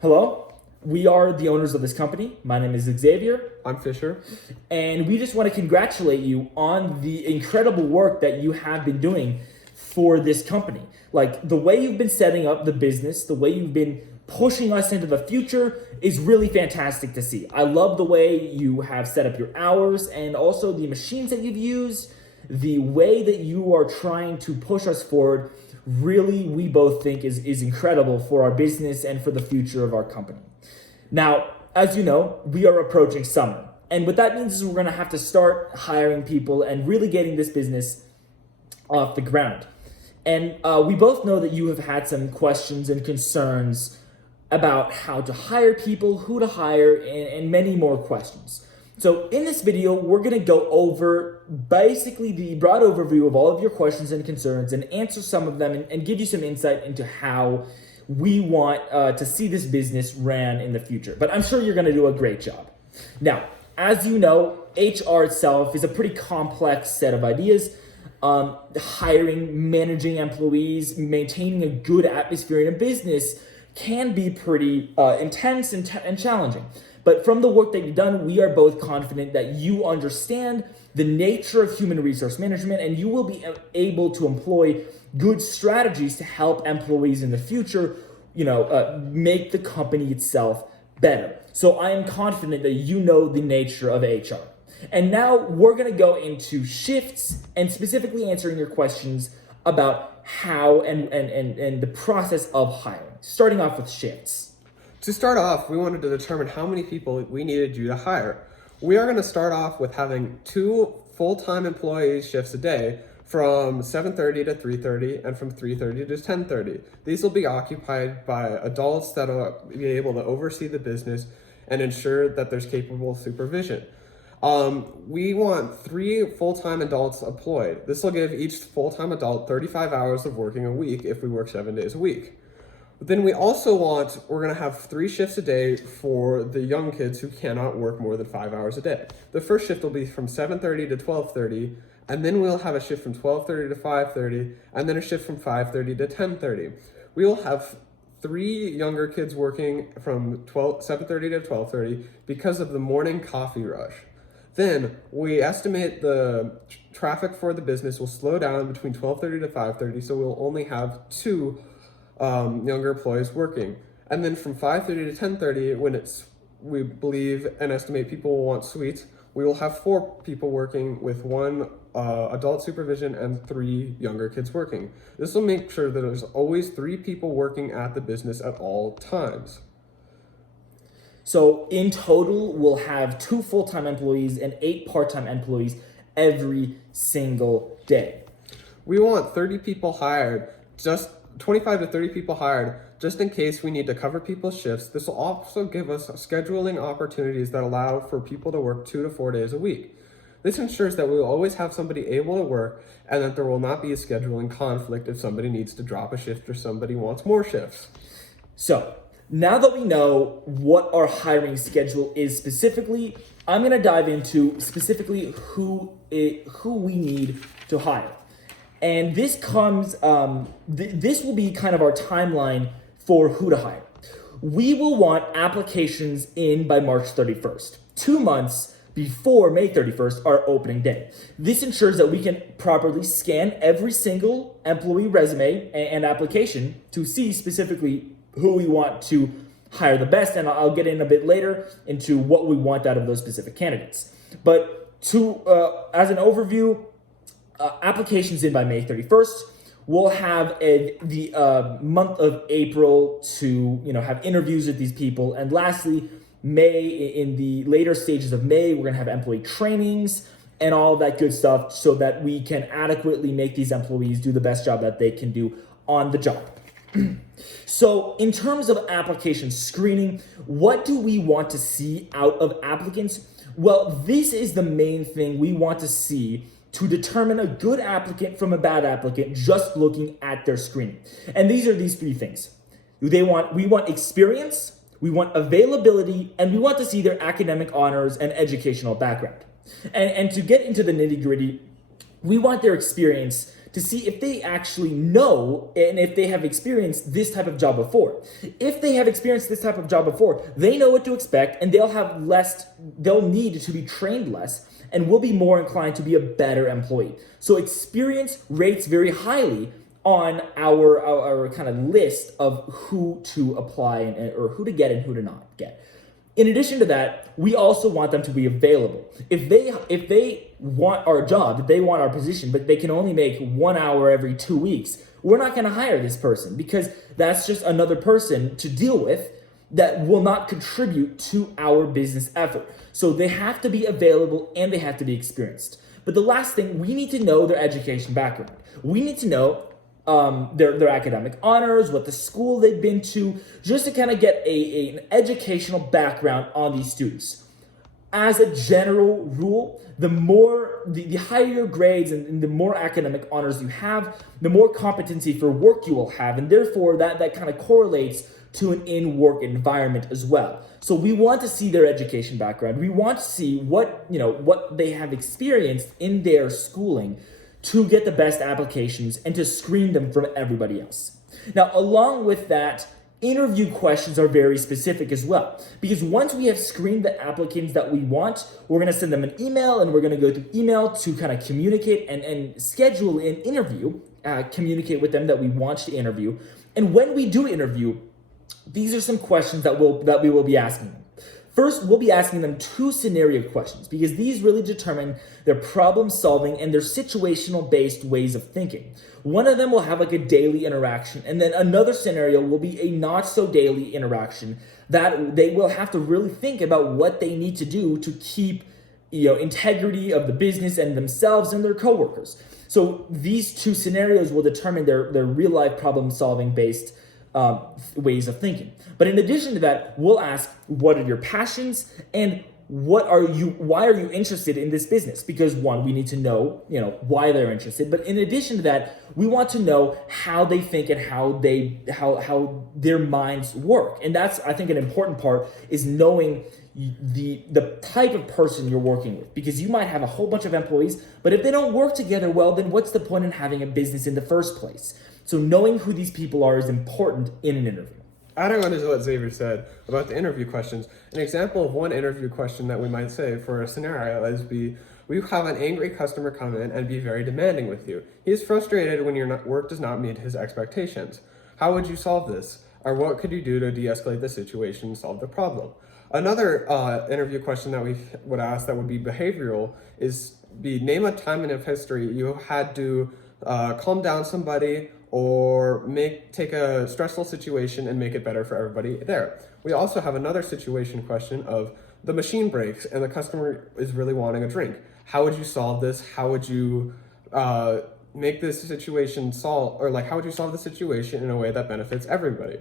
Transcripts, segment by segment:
Hello, we are the owners of this company. My name is Xavier, I'm Fisher. and we just want to congratulate you on the incredible work that you have been doing for this company. Like the way you've been setting up the business, the way you've been pushing us into the future is really fantastic to see. I love the way you have set up your hours and also the machines that you've used, the way that you are trying to push us forward. Really, we both think is incredible for our business and for the future of our company. Now, as you know, we are approaching summer. And what that means is we're going to have to start hiring people and really getting this business off the ground. And we both know that you have had some questions and concerns about how to hire people, who to hire, and many more questions. So in this video, we're going to go over basically the broad overview of all of your questions and concerns and answer some of them and give you some insight into how we want to see this business ran in the future. But I'm sure you're going to do a great job. Now, as you know, HR itself is a pretty complex set of ideas. Hiring, managing employees, maintaining a good atmosphere in a business can be pretty intense and challenging. But from the work that you've done, we are both confident that you understand the nature of human resource management and you will be able to employ good strategies to help employees in the future, make the company itself better. So I am confident that you know the nature of HR. And now we're going to go into shifts and specifically answering your questions about how and the process of hiring. Starting off with shifts. To start off, we wanted to determine how many people we needed you to hire. We are going to start off with having 2 full-time employee shifts a day from 7:30 to 3:30 and from 3:30 to 10:30. These will be occupied by adults that will be able to oversee the business and ensure that there's capable supervision. We want 3 full-time adults employed. This will give each full-time adult 35 hours of working a week if we work 7 days a week. But then we're going to have 3 shifts a day for the young kids who cannot work more than 5 hours a day. The first shift will be from 7:30 to 12:30, and then we'll have a shift from 12:30 to 5:30, and then a shift from 5:30 to 10:30. We will have 3 younger kids working from 7:30 to 12:30 because of the morning coffee rush. Then we estimate the traffic for the business will slow down between 12:30 to 5:30, so we'll only have 2 younger employees working. And then from 5:30 to 10:30, when we believe and estimate people will want suites, we will have 4 people working with 1 adult supervision and 3 younger kids working. This will make sure that there's always 3 people working at the business at all times. So in total, we'll have 2 full-time employees and 8 part-time employees every single day. We want 30 people hired, just 25 to 30 people hired, just in case we need to cover people's shifts. This will also give us scheduling opportunities that allow for people to work 2 to 4 days a week. This ensures that we will always have somebody able to work and that there will not be a scheduling conflict if somebody needs to drop a shift or somebody wants more shifts. So now that we know what our hiring schedule is specifically, I'm going to dive into specifically who we need to hire. And this comes, this will be kind of our timeline for who to hire. We will want applications in by March 31st, 2 months before May 31st, our opening day. This ensures that we can properly scan every single employee resume and application to see specifically who we want to hire the best. And I'll get in a bit later into what we want out of those specific candidates. But as an overview, applications in by May 31st. We'll have the month of April to have interviews with these people, and lastly, May, in the later stages of May, we're gonna have employee trainings and all that good stuff, so that we can adequately make these employees do the best job that they can do on the job. So in terms of application screening, what do we want to see out of applicants? Well, this is the main thing we want to see to determine a good applicant from a bad applicant just looking at their screening. And these are these 3 things. We want experience, we want availability, and we want to see their academic honors and educational background. And to get into the nitty-gritty, we want their experience to to see if they actually know and if they have experienced this type of job before. If they have experienced this type of job before, they know what to expect and they'll need to be trained less and will be more inclined to be a better employee. So experience rates very highly on our kind of list of who to apply or who to get and who to not get. In addition to that, we also want them to be available. If they want our job, if they want our position, but they can only make 1 hour every 2 weeks, we're not going to hire this person because that's just another person to deal with that will not contribute to our business effort. So they have to be available and they have to be experienced. But the last thing, we need to know their education background. We need to know their academic honors, what the school they've been to, just to kind of get an educational background on these students. As a general rule, the higher your grades and the more academic honors you have, the more competency for work you will have, and therefore that kind of correlates to an in-work environment as well. So we want to see their education background. We want to see what they have experienced in their schooling to get the best applications and to screen them from everybody else. Now, along with that, interview questions are very specific as well, because once we have screened the applicants that we want, we're going to send them an email and we're going to go through email to kind of communicate and schedule an interview, communicate with them that we want to interview. And when we do interview, these are some questions that we will be asking them. First, we'll be asking them 2 scenario questions because these really determine their problem solving and their situational based ways of thinking. One of them will have like a daily interaction, and then another scenario will be a not so daily interaction that they will have to really think about what they need to do to keep integrity of the business and themselves and their coworkers. So these 2 scenarios will determine their real life problem solving based ways of thinking. But in addition to that, we'll ask, what are your passions and why are you interested in this business? Because one, we need to know, why they're interested. But in addition to that, we want to know how they think and how their minds work. And that's, I think, an important part is knowing the type of person you're working with, because you might have a whole bunch of employees, but if they don't work together well, then what's the point in having a business in the first place? So knowing who these people are is important in an interview. Adding on to what Xavier said about the interview questions, an example of one interview question that we might say for a scenario is we have an angry customer come in and be very demanding with you. He is frustrated when your work does not meet his expectations. How would you solve this? Or what could you do to de-escalate the situation and solve the problem? Another interview question that we would ask that would be behavioral is name a time in history you had to calm down somebody or take a stressful situation and make it better for everybody there. We also have another situation question of the machine breaks and the customer is really wanting a drink. How would you solve this? How would you make this situation how would you solve the situation in a way that benefits everybody?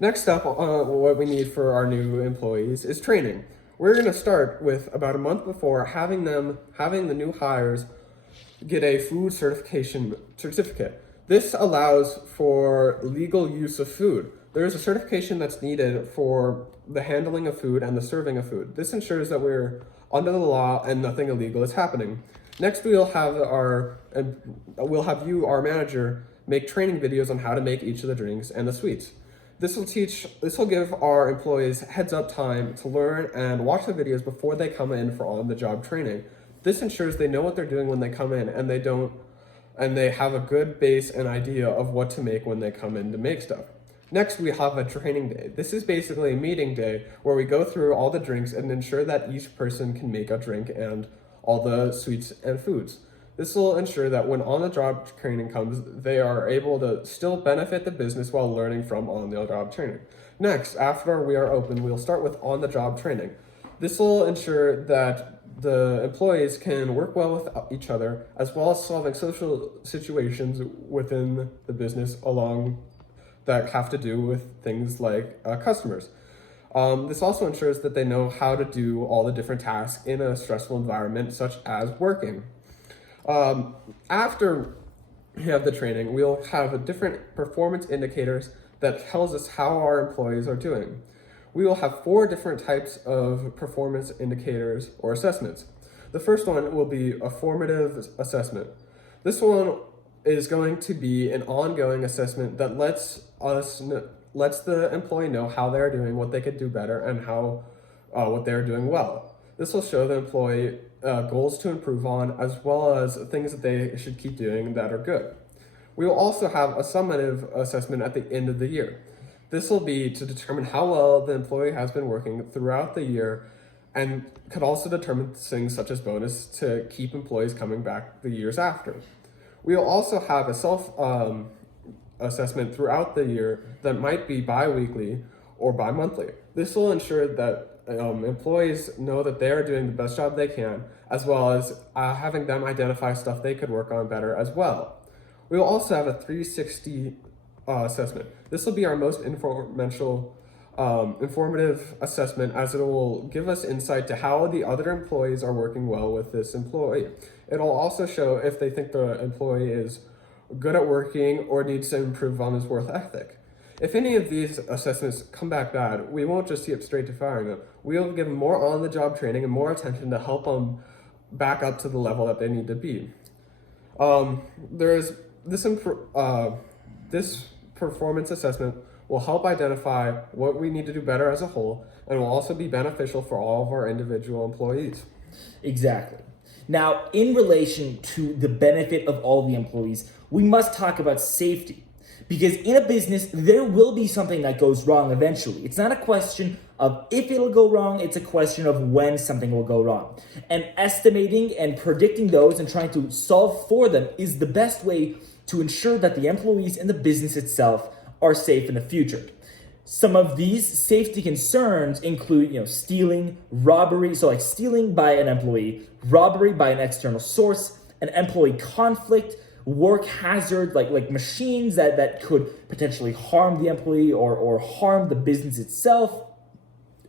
Next up, what we need for our new employees is training. We're going to start with about a month before having the new hires get a food certification certificate. This allows for legal use of food. There is a certification that's needed for the handling of food and the serving of food. This ensures that we're under the law and nothing illegal is happening. Next, we'll have our manager, make training videos on how to make each of the drinks and the sweets. This will give our employees heads up time to learn and watch the videos before they come in for on-the-job training. This ensures they know what they're doing when they come in and they have a good base and idea of what to make when they come in to make stuff. Next, we have a training day. This is basically a meeting day where we go through all the drinks and ensure that each person can make a drink and all the sweets and foods. This will ensure that when on-the-job training comes, they are able to still benefit the business while learning from on-the-job training. Next, after we are open, we'll start with on-the-job training. This will ensure that the employees can work well with each other, as well as solving social situations within the business that have to do with things like customers. This also ensures that they know how to do all the different tasks in a stressful environment, such as working. After we have the training, we'll have different performance indicators that tells us how our employees are doing. We will have 4 different types of performance indicators or assessments. The first one will be a formative assessment. This one is going to be an ongoing assessment that lets the employee know how they're doing, what they could do better, and how what they're doing well. This will show the employee goals to improve on, as well as things that they should keep doing that are good. We will also have a summative assessment at the end of the year. This will be to determine how well the employee has been working throughout the year, and could also determine things such as bonus to keep employees coming back the years after. We will also have a assessment throughout the year that might be bi-weekly or bi-monthly. This will ensure that employees know that they are doing the best job they can, as well as having them identify stuff they could work on better as well. We will also have a 360 assessment. This will be our most informative assessment, as it will give us insight to how the other employees are working well with this employee. It'll also show if they think the employee is good at working or needs to improve on his work ethic. If any of these assessments come back bad, we won't just skip straight to firing them. We'll give them more on-the-job training and more attention to help them back up to the level that they need to be. This performance assessment will help identify what we need to do better as a whole, and will also be beneficial for all of our individual employees. Exactly. Now, in relation to the benefit of all the employees, we must talk about safety. Because in a business, there will be something that goes wrong eventually. It's not a question of if it'll go wrong, it's a question of when something will go wrong. And estimating and predicting those and trying to solve for them is the best way to ensure that the employees and the business itself are safe in the future. Some of these safety concerns include, stealing, robbery, so like stealing by an employee, robbery by an external source, an employee conflict, work hazard, like machines that could potentially harm the employee or harm the business itself.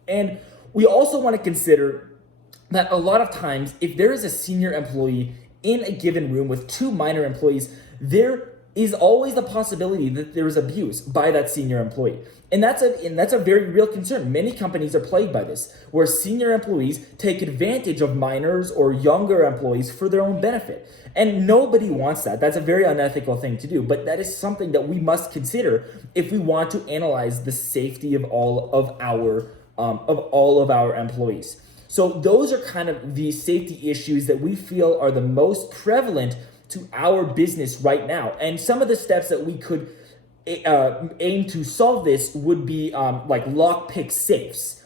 And we also want to consider that a lot of times, if there is a senior employee in a given room with two minor employees, there is always the possibility that there is abuse by that senior employee. And that's a very real concern. Many companies are plagued by this, where senior employees take advantage of minors or younger employees for their own benefit. And nobody wants that. That's a very unethical thing to do, but that is something that we must consider if we want to analyze the safety of all of our employees. So those are kind of the safety issues that we feel are the most prevalent to our business right now. And some of the steps that we could aim to solve this would be like lockpick safes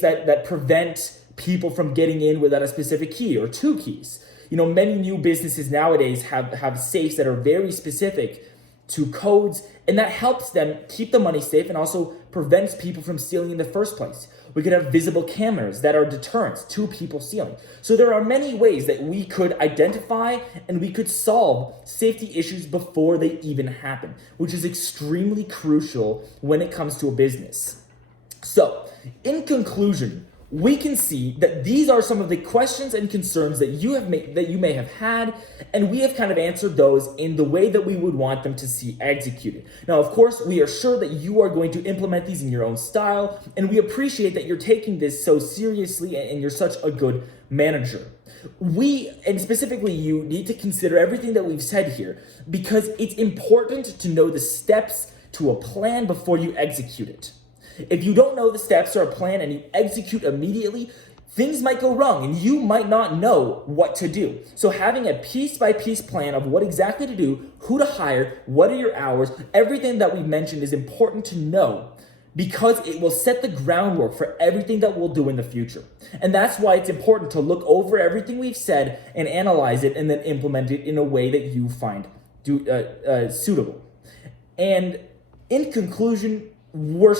that prevent people from getting in without a specific key or two keys. Many new businesses nowadays have safes that are very specific to codes, and that helps them keep the money safe and also prevents people from stealing in the first place. We could have visible cameras that are deterrents to people stealing. So there are many ways that we could identify and we could solve safety issues before they even happen, which is extremely crucial when it comes to a business. So, in conclusion, we can see that these are some of the questions and concerns that you may have had, and we have kind of answered those in the way that we would want them to see executed. Now, of course, we are sure that you are going to implement these in your own style, and we appreciate that you're taking this so seriously and you're such a good manager. We, and specifically you, need to consider everything that we've said here, because it's important to know the steps to a plan before you execute it. If you don't know the steps or a plan and you execute immediately, things might go wrong and you might not know what to do. So having a piece-by-piece plan of what exactly to do, who to hire, what are your hours, everything that we mentioned is important to know, because it will set the groundwork for everything that we'll do in the future. And that's why it's important to look over everything we've said and analyze it and then implement it in a way that you find suitable. And in conclusion, we're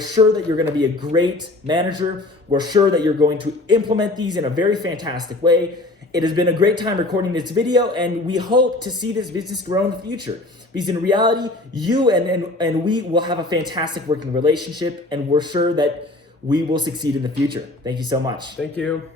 sure that you're going to be a great manager. We're sure that you're going to implement these in a very fantastic way. It has been a great time recording this video, and we hope to see this business grow in the future. Because in reality, you and we will have a fantastic working relationship, and we're sure that we will succeed in the future. Thank you so much. Thank you.